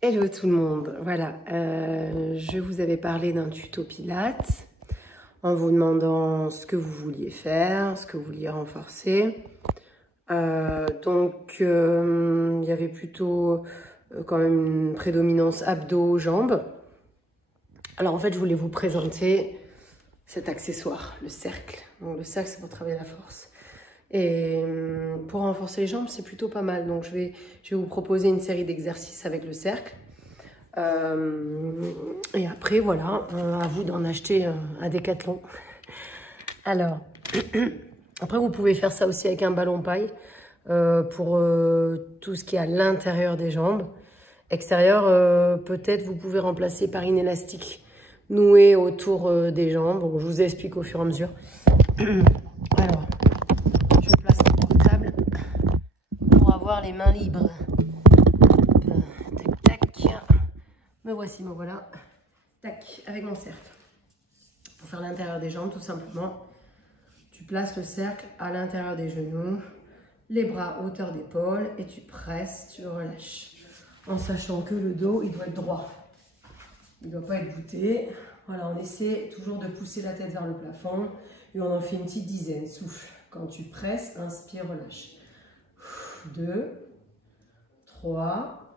Hello tout le monde, voilà, je vous avais parlé d'un tuto Pilates en vous demandant ce que vous vouliez faire, ce que vous vouliez renforcer. Il y avait plutôt quand même une prédominance abdos, jambes. Alors en fait, je voulais vous présenter cet accessoire, le cercle. Donc le cercle, c'est pour travailler la force. Et pour renforcer les jambes, c'est plutôt pas mal. Donc je vais vous proposer une série d'exercices avec le cercle. Et après, voilà, à vous d'en acheter un Décathlon. Alors, après, vous pouvez faire ça aussi avec un ballon paille pour tout ce qui est à l'intérieur des jambes. Extérieur, peut-être vous pouvez remplacer par une élastique nouée autour des jambes. Bon, je vous explique au fur et à mesure. Alors, je place mon portable pour avoir les mains libres. Tac, tac. Me voici, me voilà. Tac, avec mon cercle. Pour faire l'intérieur des jambes, tout simplement, tu places le cercle à l'intérieur des genoux, les bras à hauteur d'épaule et tu presses, tu relâches. En sachant que le dos, il doit être droit. Il ne doit pas être voûté. Voilà, on essaie toujours de pousser la tête vers le plafond et on en fait une petite dizaine. Souffle. Quand tu presses, inspire, relâche. 2, 3,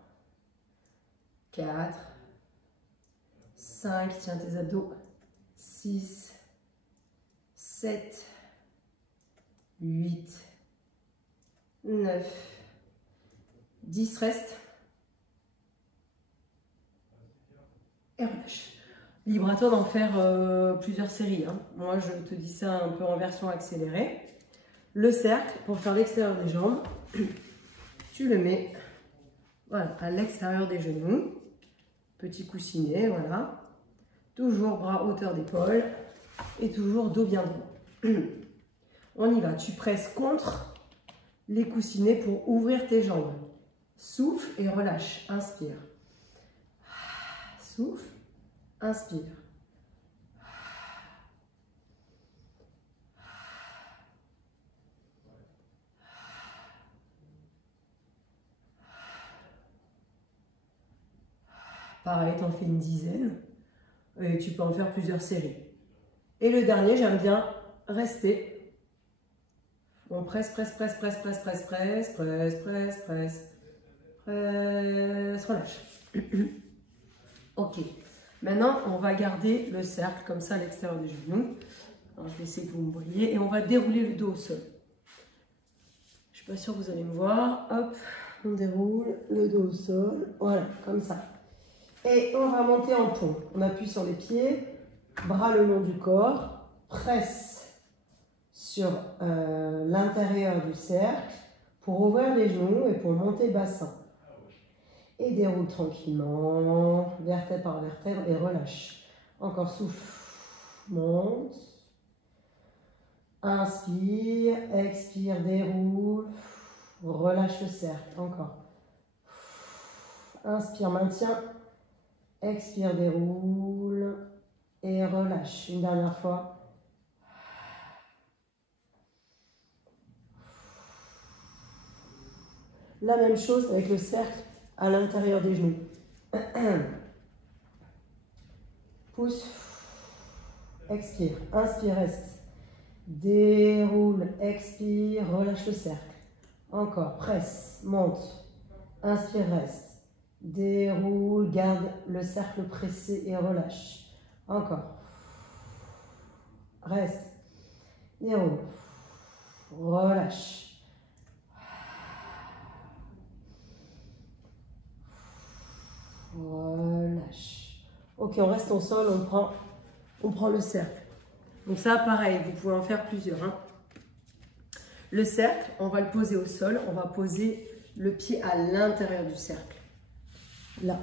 4, 5, tiens tes abdos, 6, 7, 8, 9, 10, reste. Et relâche. Libre à toi d'en faire plusieurs séries. Hein. Moi, je te dis ça un peu en version accélérée. Le cercle, pour faire l'extérieur des jambes, tu le mets voilà, à l'extérieur des genoux. Petit coussinet, voilà. Toujours bras à hauteur d'épaule et toujours dos bien droit. On y va. Tu presses contre les coussinets pour ouvrir tes jambes. Souffle et relâche. Inspire. Souffle. Inspire. Pareil, tu en fais une dizaine. Et tu peux en faire plusieurs séries. Et le dernier, j'aime bien rester. On presse, presse, presse, presse, presse, presse, presse, presse, presse, presse, presse, relâche. Ok. Maintenant, on va garder le cercle comme ça à l'extérieur des genoux. Alors, je vais essayer que vous me voyez. Et on va dérouler le dos au sol. Je ne suis pas sûre que vous allez me voir. Hop, on déroule le dos au sol. Voilà, comme ça. Et on va monter en pont. On appuie sur les pieds, bras le long du corps, presse sur l'intérieur du cercle pour ouvrir les genoux et pour monter le bassin. Et déroule tranquillement, vertèbre par vertèbre et relâche. Encore souffle, monte. Inspire, expire, déroule, relâche le cercle. Encore. Inspire, maintient. Expire, déroule et relâche. Une dernière fois. La même chose avec le cercle à l'intérieur des genoux. Pousse. Expire. Inspire, reste. Déroule, expire, relâche le cercle. Encore. Presse, monte. Inspire, reste. Déroule, garde le cercle pressé et relâche. Encore. Reste. Déroule. Relâche. Relâche. Ok, on reste au sol, on prend le cercle. Donc ça, pareil, vous pouvez en faire plusieurs. Hein. Le cercle, on va le poser au sol. On va poser le pied à l'intérieur du cercle. Là.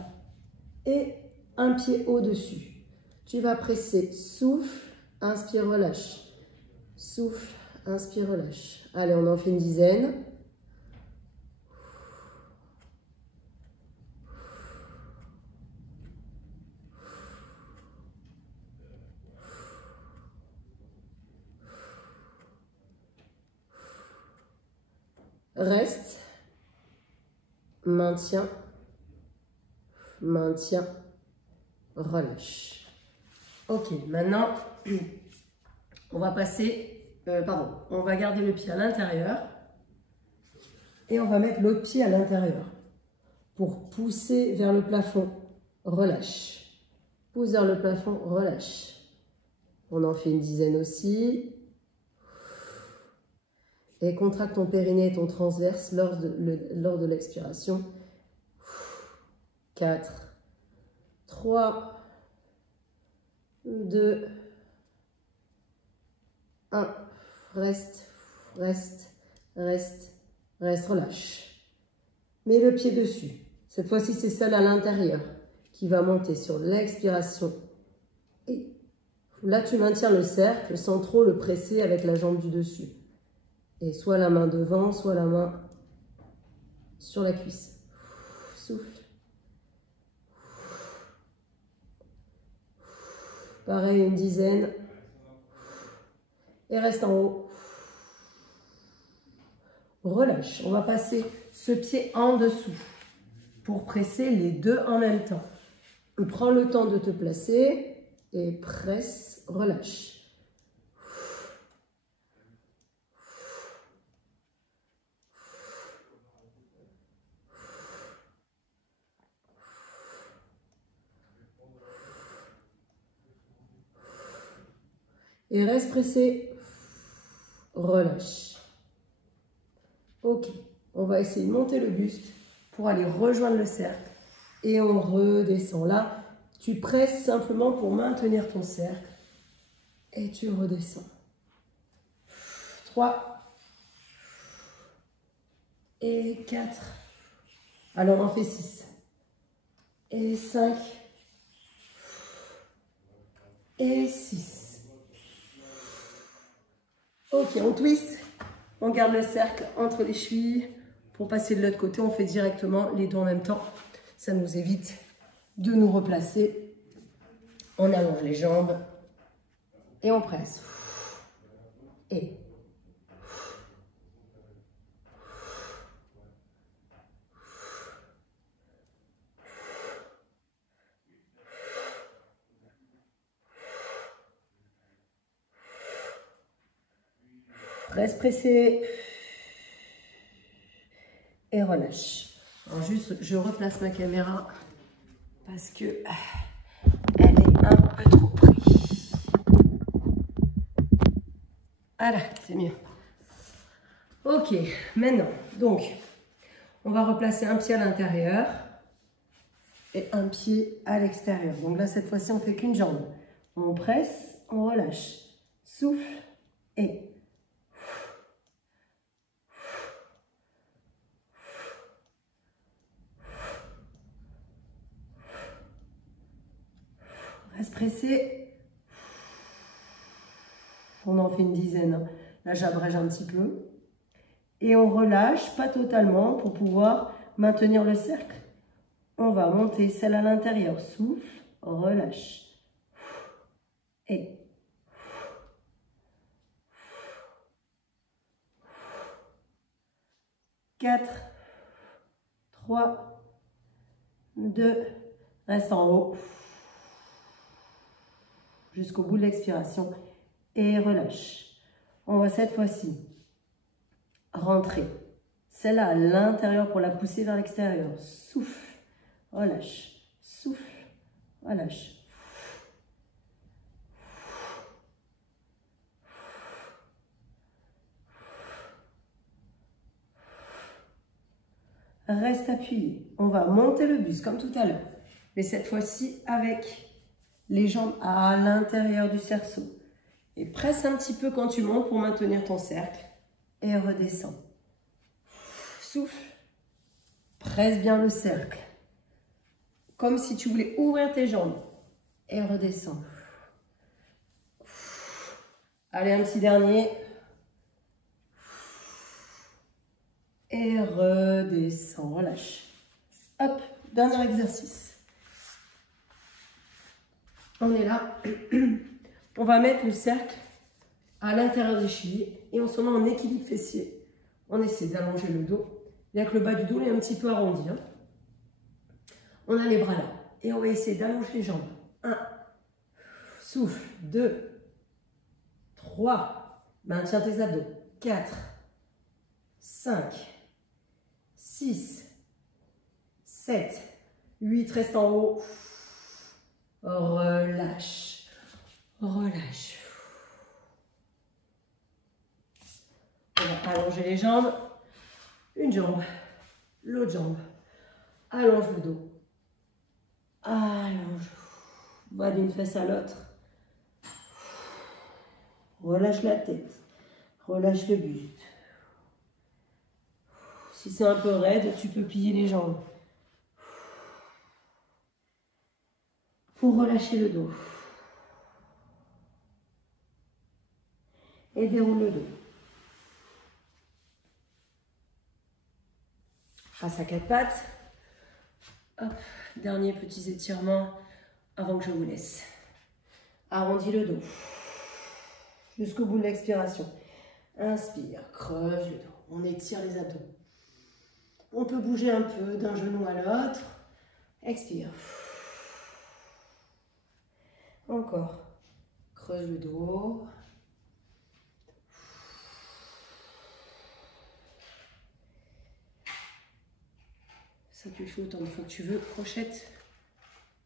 Et un pied au-dessus. Tu vas presser, souffle, inspire, relâche. Souffle, inspire, relâche. Allez, on en fait une dizaine. Reste. Maintien. maintien, relâche. Ok, maintenant, on va passer, on va garder le pied à l'intérieur et on va mettre l'autre pied à l'intérieur pour pousser vers le plafond, relâche. Pousse vers le plafond, relâche. On en fait une dizaine aussi. Et contracte ton périnée et ton transverse lors de l'expiration. 4, 3, 2, 1. Reste, reste, reste, reste, relâche. Mets le pied dessus. Cette fois-ci, c'est celle à l'intérieur qui va monter sur l'expiration. Et là, tu maintiens le cercle sans trop le presser avec la jambe du dessus. Et soit la main devant, soit la main sur la cuisse. Souffle. Pareil, une dizaine. Et reste en haut. Relâche. On va passer ce pied en dessous pour presser les deux en même temps. Prends le temps de te placer et presse, relâche. Et reste pressé, relâche. Ok, on va essayer de monter le buste pour aller rejoindre le cercle. Et on redescend. Là, tu presses simplement pour maintenir ton cercle. Et tu redescends. 3. Et 4. Alors, on en fait 6. Et 5. Et 6. Ok, on twist. On garde le cercle entre les chevilles. Pour passer de l'autre côté, on fait directement les deux en même temps. Ça nous évite de nous replacer. On allonge les jambes. Et on presse. Et. Reste pressé. Et relâche. Alors juste, je replace ma caméra parce que elle est un peu trop prise. Voilà, c'est mieux. Ok, maintenant, donc, on va replacer un pied à l'intérieur et un pied à l'extérieur. Donc là, cette fois-ci, on ne fait qu'une jambe. On presse, on relâche. Souffle et... Reste pressé. On en fait une dizaine. Là, j'abrège un petit peu. Et on relâche, pas totalement, pour pouvoir maintenir le cercle. On va monter celle à l'intérieur. Souffle, relâche. Et... 4, 3, 2, reste en haut. Jusqu'au bout de l'expiration. Et relâche. On va cette fois-ci rentrer celle-là à l'intérieur pour la pousser vers l'extérieur. Souffle, relâche, souffle, relâche. Reste appuyé. On va monter le buste comme tout à l'heure. Mais cette fois-ci avec les jambes à l'intérieur du cerceau. Et presse un petit peu quand tu montes pour maintenir ton cercle. Et redescends. Souffle. Presse bien le cercle. Comme si tu voulais ouvrir tes jambes. Et redescends. Allez, un petit dernier. Et redescends. Relâche. Hop, dernier exercice. On est là. On va mettre le cercle à l'intérieur des chevilles et on se met en équilibre fessier. On essaie d'allonger le dos, bien que le bas du dos est un petit peu arrondi. On a les bras là. Et on va essayer d'allonger les jambes. 1, souffle. 2, 3, maintiens tes abdos. 4, 5, 6, 7, 8, reste en haut. Relâche, relâche. On va allonger les jambes. Une jambe, l'autre jambe. Allonge le dos. Allonge. Va d'une fesse à l'autre. Relâche la tête. Relâche le buste. Si c'est un peu raide, tu peux plier les jambes. Pour relâcher le dos. Et déroule le dos. Passe à quatre pattes. Hop, dernier petit étirement avant que je vous laisse. Arrondis le dos. Jusqu'au bout de l'expiration. Inspire, creuse le dos. On étire les abdos. On peut bouger un peu d'un genou à l'autre. Expire. Encore. Creuse le dos. Ça, tu le fais autant de fois que tu veux. Crochette.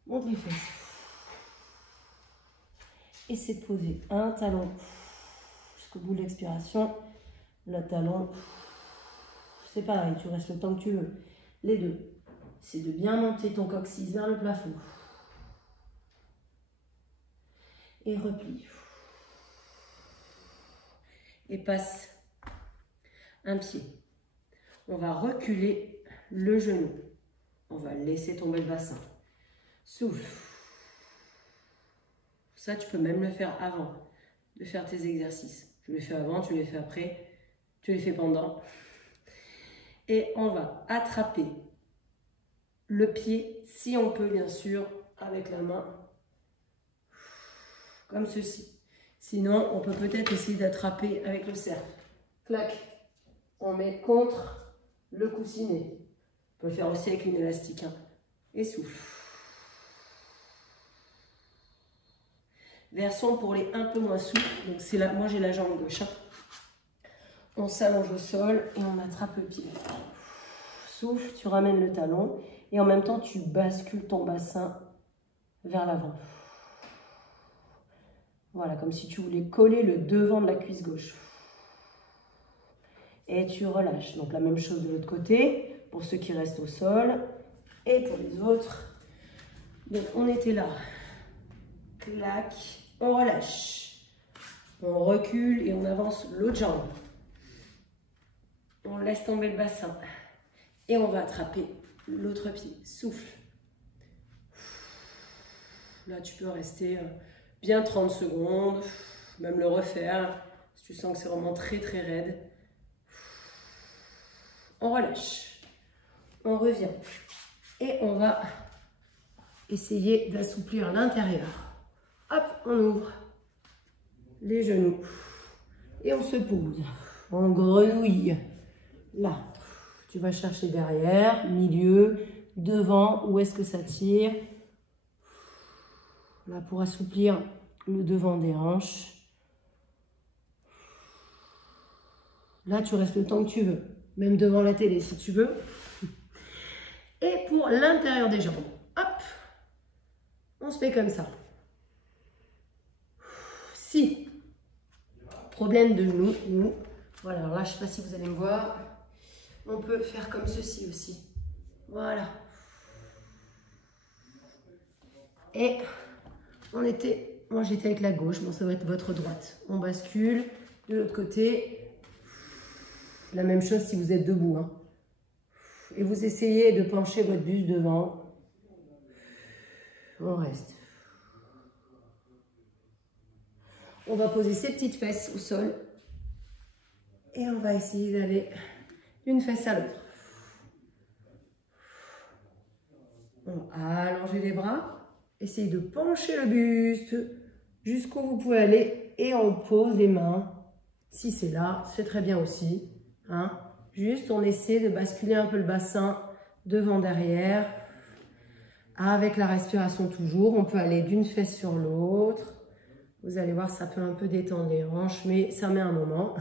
Monte les fesses. Essaie de poser un talon jusqu'au bout de l'expiration. Le talon, c'est pareil, tu restes le temps que tu veux. Les deux. C'est de bien monter ton coccyx vers le plafond. Et replie. Et passe un pied. On va reculer le genou. On va laisser tomber le bassin. Souffle. Ça, tu peux même le faire avant de faire tes exercices. Tu les fais avant, tu les fais après, tu les fais pendant. Et on va attraper le pied, si on peut bien sûr, avec la main, comme ceci. Sinon, on peut peut-être essayer d'attraper avec le cercle. Clac. On met contre le coussinet. On peut le faire aussi avec une élastique. Hein. Et souffle. Version pour les un peu moins souples. Donc c'est là, moi j'ai la jambe gauche. Hein. On s'allonge au sol et on attrape le pied. Souffle, tu ramènes le talon et en même temps tu bascules ton bassin vers l'avant. Voilà, comme si tu voulais coller le devant de la cuisse gauche. Et tu relâches. Donc la même chose de l'autre côté, pour ceux qui restent au sol. Et pour les autres. Donc on était là. Clac. On relâche. On recule et on avance l'autre jambe. On laisse tomber le bassin. Et on va attraper l'autre pied. Souffle. Là, tu peux rester bien 30 secondes. Même le refaire. Si tu sens que c'est vraiment très très raide. On relâche. On revient. Et on va essayer d'assouplir l'intérieur. Hop, on ouvre les genoux. Et on se pose. On grenouille. Là, tu vas chercher derrière, milieu, devant, où est-ce que ça tire. Là, pour assouplir le devant des hanches. Là, tu restes le temps que tu veux. Même devant la télé, si tu veux. Et pour l'intérieur des jambes, hop, on se fait comme ça. Si, problème de genoux, voilà, alors là, je ne sais pas si vous allez me voir, on peut faire comme ceci aussi. Voilà. Et moi j'étais avec la gauche, bon, ça va être votre droite. On bascule de l'autre côté. La même chose si vous êtes debout. Hein. Et vous essayez de pencher votre buste devant. On reste. On va poser ses petites fesses au sol. Et on va essayer d'aller d'une fesse à l'autre. On va allonger les bras. Essayez de pencher le buste jusqu'où vous pouvez aller. Et on pose les mains. Si c'est là, c'est très bien aussi. Hein. Juste, on essaie de basculer un peu le bassin devant, derrière. Avec la respiration toujours, on peut aller d'une fesse sur l'autre. Vous allez voir, ça peut un peu détendre les hanches, mais ça met un moment.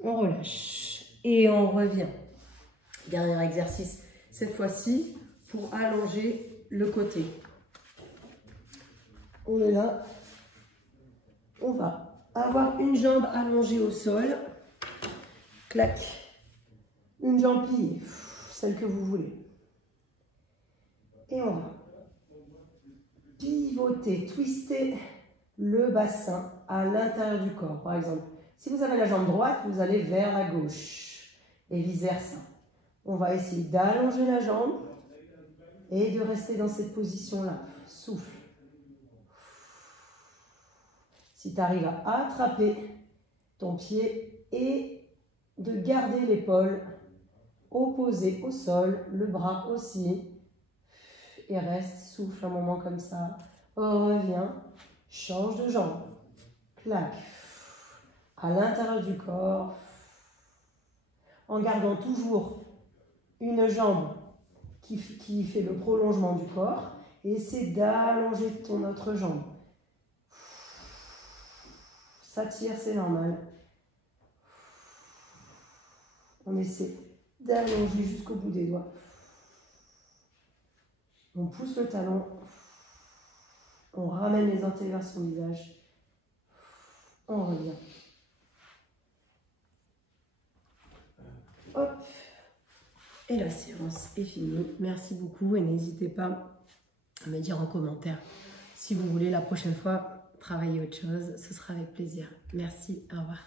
On relâche et on revient. Dernier exercice, cette fois-ci, pour allonger le côté. On est là. On va avoir une jambe allongée au sol. Clac. Une jambe pliée, celle que vous voulez. Et on va pivoter, twister le bassin à l'intérieur du corps. Par exemple, si vous avez la jambe droite, vous allez vers la gauche et vice-versa. On va essayer d'allonger la jambe et de rester dans cette position-là. Souffle. Si tu arrives à attraper ton pied et de garder l'épaule opposée au sol, le bras aussi. Et reste, souffle un moment comme ça. Reviens, change de jambe. Clac. À l'intérieur du corps. En gardant toujours une jambe qui fait le prolongement du corps. Et essaie d'allonger ton autre jambe. Ça tire, c'est normal. On essaie d'allonger jusqu'au bout des doigts. On pousse le talon. On ramène les orteils vers son visage. On revient. Hop. Et la séance est finie. Merci beaucoup et n'hésitez pas à me dire en commentaire si vous voulez la prochaine fois travailler autre chose. Ce sera avec plaisir. Merci. Au revoir.